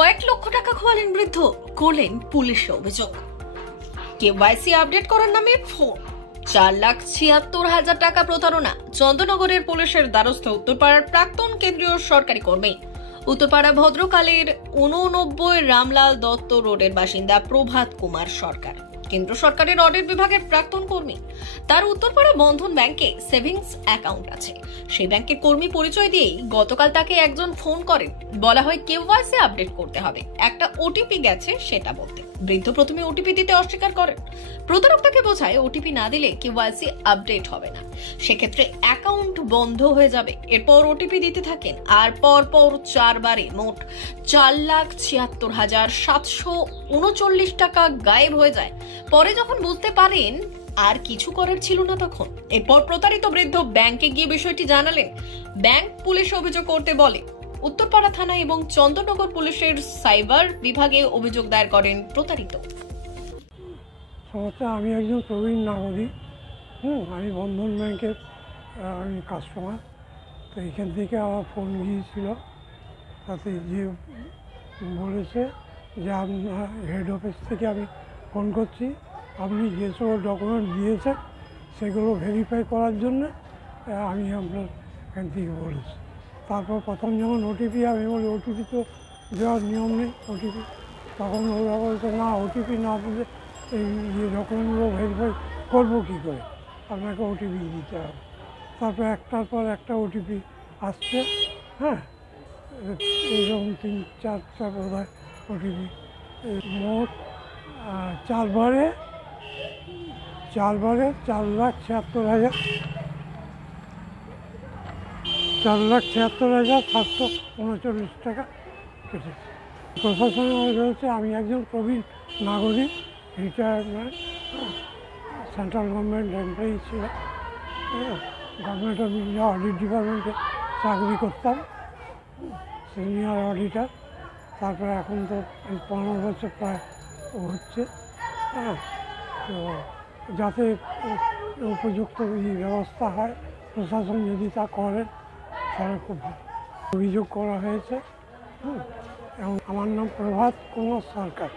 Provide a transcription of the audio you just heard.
কয়েক লক্ষ টাকা খোয়ালেন বৃদ্ধ, করলেন পুলিশে অভিযোগ। কেওয়াইসি আপডেট করার নামে ফোন, 4,76,000 টাকা প্রতারণা। চন্দননগরের পুলিশের দ্বারস্থ উত্তরপাড়ার প্রাক্তন কেন্দ্রীয় সরকারি কর্মী, উত্তরপাড়া ভদ্রকালের 89 রামলাল দত্ত রোডের বাসিন্দা প্রভাত কুমার সরকার, কেন্দ্র সরকারের অডিট বিভাগের প্রাক্তন কর্মী। তার উত্তরপাড়া বন্ধন ব্যাংকে সেভিংস অ্যাকাউন্ট আছে। সেই ব্যাংকের কর্মী পরিচয় দিয়েই গতকাল তাকে একজন ফোন করেন। বলা হয় কেওয়াইসি আপডেট করতে হবে, একটা ওটিপি গেছে সেটা বলতে। বৃদ্ধ প্রথমে ওটিপি দিতে অস্বীকার করেন। প্রতারক তাকে বোঝায় ওটিপি না দিলে কেওয়াইসি আপডেট হবে না, সেক্ষেত্রে অ্যাকাউন্ট বন্ধ হয়ে যাবে। এরপর ওটিপি দিতে থাকেন আর পরপর 4 বারে মোট 4,76,739 টাকা গায়েব হয়ে যায়। পরে যখন বুঝতে পারেন আর কিছু করার ছিল না, তখন এরপর প্রতারিত বৃদ্ধ ব্যাংকে গিয়ে বিষয়টি জানালেন। ব্যাংক পুলিশে অভিযোগ করতে বলে। উত্তরপাড়া থানা এবং চন্দননগর পুলিশের সাইবার বিভাগে অভিযোগ দায়ের করেন প্রতারিত। আমি একজন প্রবীণ নাগরিক। আমি বন্ধন ব্যাংকের আমি কাস্টমার। তো এখান থেকে আমার ফোন গিয়েছিল, তাতে যে বলেছে যে আপনার হেড অফিস থেকে আমি ফোন করছি, আপনি যে সব ডকুমেন্ট দিয়েছেন সেগুলো ভেরিফাই করার জন্য আমি আপনার এখান থেকে বলেছি। তারপর প্রথম যখন ওটিপি, আমি বলি ওটিপি তো দেওয়ার নিয়ম নেই ওটিপি। তখন ওরা বলছে না, ওটিপি না দিলে এই যে ডকুমেন্টগুলো ভেরিফাই করবো কী করে, আপনাকে ওটিপি দিতে হবে। তারপর একটার পর একটা ওটিপি আসছে। এইরকম 3-4টা বোধহয় ওটিপি, মোট 4 বারে 4,76,739 টাকা কেটেছে। প্রশাসনে রয়েছে আমি একজন প্রবীণ নাগরিক, রিটায়ারমেন্ট, সেন্ট্রাল গভর্নমেন্ট এমপ্লয়ি ছিল। গভর্নমেন্ট অফ ইন্ডিয়া অডিট ডিপার্টমেন্টে চাকরি করতাম, সিনিয়র অডিটার। তারপরে এখন তো 15 বছর প্রায় হচ্ছে। তো যাতে উপযুক্ত ব্যবস্থা হয়, প্রশাসন যদি তা করেন তাহলে খুব অভিযোগ করা হয়েছে। এবং আমার নাম প্রভাত কুমার সরকার।